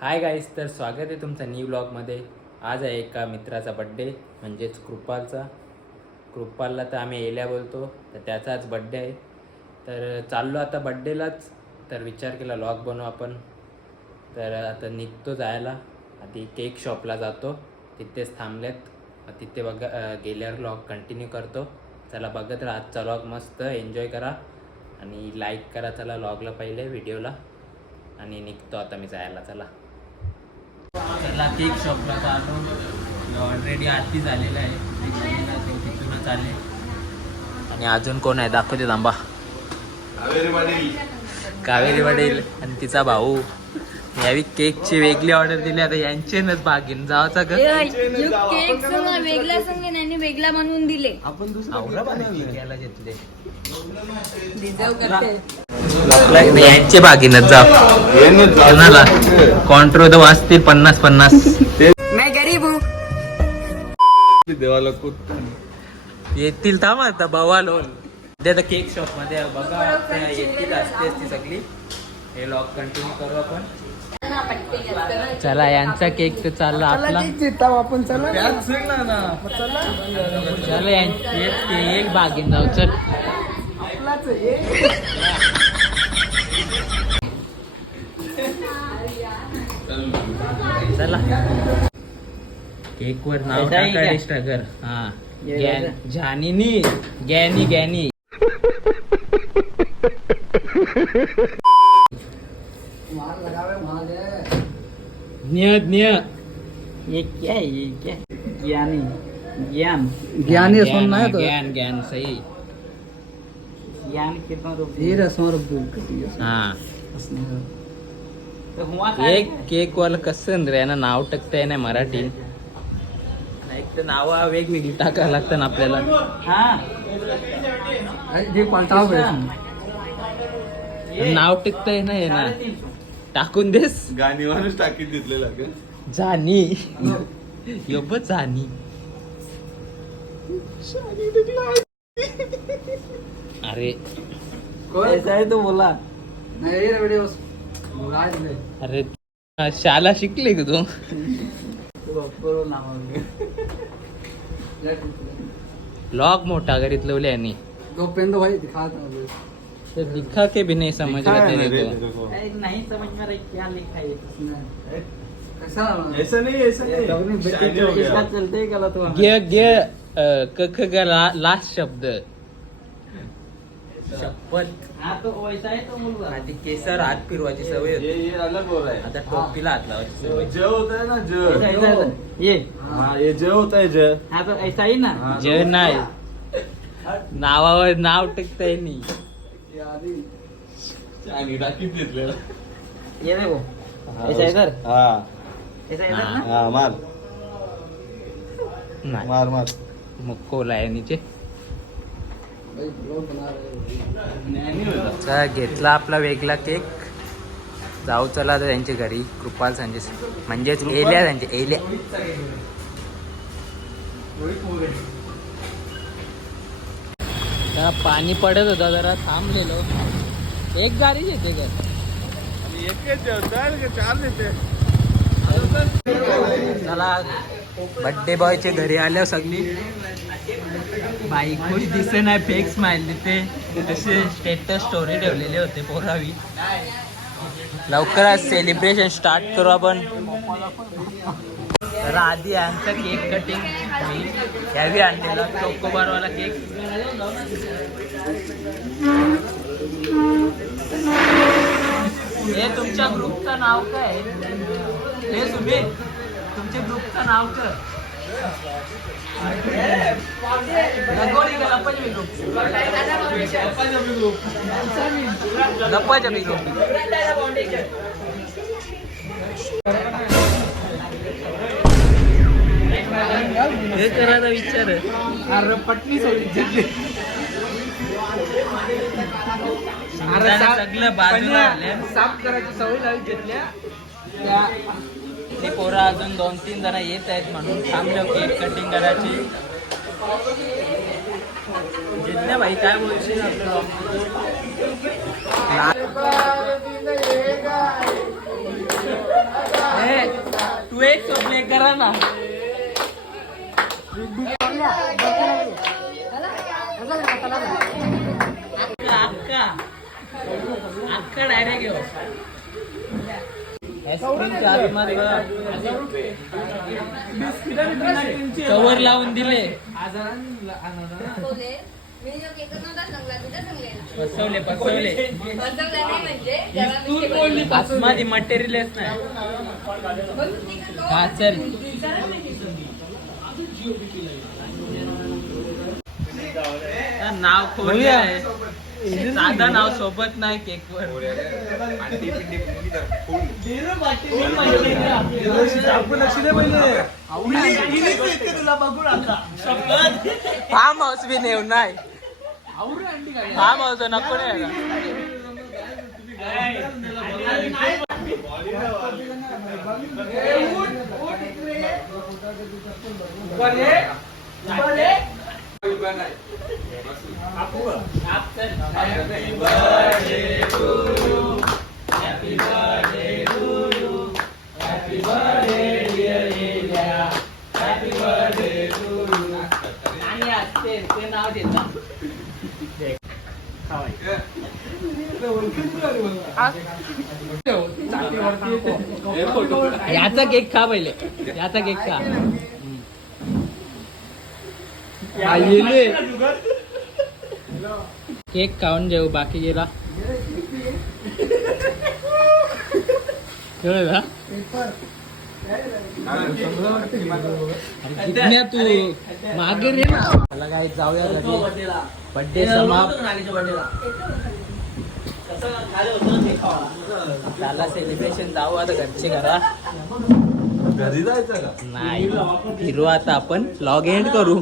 Hi guys तर स्वागत आहे तुमचं न्यू ब्लॉगमध्ये आज आहे एका मित्राचा बड्डे म्हणजेच कृपालचा. कृपालला तर आम्ही एल्या बोलतो तर त्याचा आज बड्डे आहे. तर चाललो आता बड्डेलाच तर विचार केला लॉग बनवू आपण. तर आता निघतो जायला. आधी केक शॉपला जातो. तिथेच थांबलेत. तिथे बघा गेल्यावर लॉग कंटिन्यू करतो. चला बघत राहा आजचा लॉग मस्त एन्जॉय करा. आणि लाईक करा चला लॉगला पहिले व्हिडिओला आणि निघतो आता मी जायला चला. चला केक शॉपला तर आलो ऑलरेडी आरती झालेला आहे. तिथूनच आले. आणि अजून कोण आहे? दाखवते थांबा. कावेरी वडील आणि तिचा भाऊ. यावी केकची वेगळी ऑर्डर दिली. आता यांचेनच बागीन. जावाचा ग. केक संग वेगळा संग यांनी वेगळा बनवून दिले. घेतले. करते. यांचे बागीनच जा. कोणाला? कॉन्ट्रो तर वाचतील पन्नास पन्नास. मैं गरीब हूँ. देवाला खूप येतील थांब आता बवाल ते आता केक शॉपमध्ये बघा येतील असते ती सगळी. हे लॉक कंटिन्यू करू आपण. चला यांचा केक तर चालला आपला. चला. यांचे एक बागेन जाऊ चल. चला. केक वर नाव टाका हा. गॅन जानीनी गॅनी गॅनी ये क्या है ये क्या ज्ञानी ज्ञान. ज्ञानी सुनना है तो। ज्ञान ज्ञान सही. ज्ञान कितना रूप धीरे स्वर बोल कर हा. तो हुआ काय एक केक वाला कसं रे ना नाव टाकता नाही मराठी. एक तर नाव वेगवेगळी टाकायला लागतात ना आपल्याला. हाँ. जे पलटाव नाव टिकता नाही ना. टाकून देस. गाणी माणूस टाकीत घेतलेला का जानी. योब जानी. अरे. ऐसा है तो बोला. नहीं रे ले अरे शाला शिकले का तू? लॉग मोठा करीत लवले दो भाई दिखा दो तो दिखा के भी नहीं समझ रहे तेरे को? नहीं समझ में रही क्या लिखा है ऐसा नहीं ऐसा नहीं। हो चलते ही गलत हुआ। गे गे अ, क लास्ट शब्द। शपथ। हाँ तो वैसा है तो बोल रहा आधी केसर हात फिरवायची सवय ये अलग हो रहा है। आता टोपीला हात लावायची सवय. ज होता है ना ज। ये। हाँ। ये ज होता है ज. हाँ तो ऐसा ही ना। जय नाही। नावावर नाव टिकताय नाही. शानी टाकीत घेतलेला. ये देखो हाँ, ऐसा इधर हाँ. ऐसा इधर हाँ। ना? हाँ मार. नाही. मार मार. मुक्कोला आहे नीचे. भाई ब्लॉग बना रहे नहीं होता चला घेतला आपला वेगळा केक. जाऊ चला आता त्यांच्या घरी. कृपाल संजय. म्हणजेच एल्या त्यांच्या एल्या. जरा पाणी पडत होता जरा थांबलेलो. एक गाडी येते का? चला बड्डे बॉयच्या घरी आल्या सगळी. बाई खुश दिसे नाही फेक स्माइल देते. तसे स्टेटस स्टोरी ठेवलेले होते पोरावी. लवकरच सेलिब्रेशन स्टार्ट करू आपण. तर आधी आमचं केक कटिंग होईल यावी आणलेला. चोकोबारवाला केक हे तुमच्या ग्रुपचं नाव काय? हे तुम्ही? तुमच्या ग्रुपचं नाव काय? लगोरी का ग्रुप? ग्रुप. हे करायचा विचार आहे. अरे पटनी सोडी सगळं बाजूला आल्या. साफ करायची सवय लावली घेतल्या त्या ते पोरं अजून दोन तीन जण येत आहेत म्हणून थांबलो केक कटिंग करायची. जिज्ञा भाई काय बोलशील आपलं? तू एक प्ले करा ना. बसवले. चांगला नाही म्हणजे, जरा मी केक आतमध्ये मटेरियलच नाही. हा हा, नाव खोल आहे. साधा नाव सोबत नाही केक वर. फार्म हाऊस बी नेऊ नाही. फार्म हाऊस नको नाही आणि ते नाव देतात याचा केक खा पहिले. याचा केक खा. केक खाऊन जेऊ बाकी गेला. कळलं तू. मागे रे. ना मला काय जाऊया घरी. बड्डे समाप्त त्याला सेलिब्रेशन जाऊ आता घरचे घरा. घरी जायचं का? नाही फिरू आता आपण. लॉग एंड करू.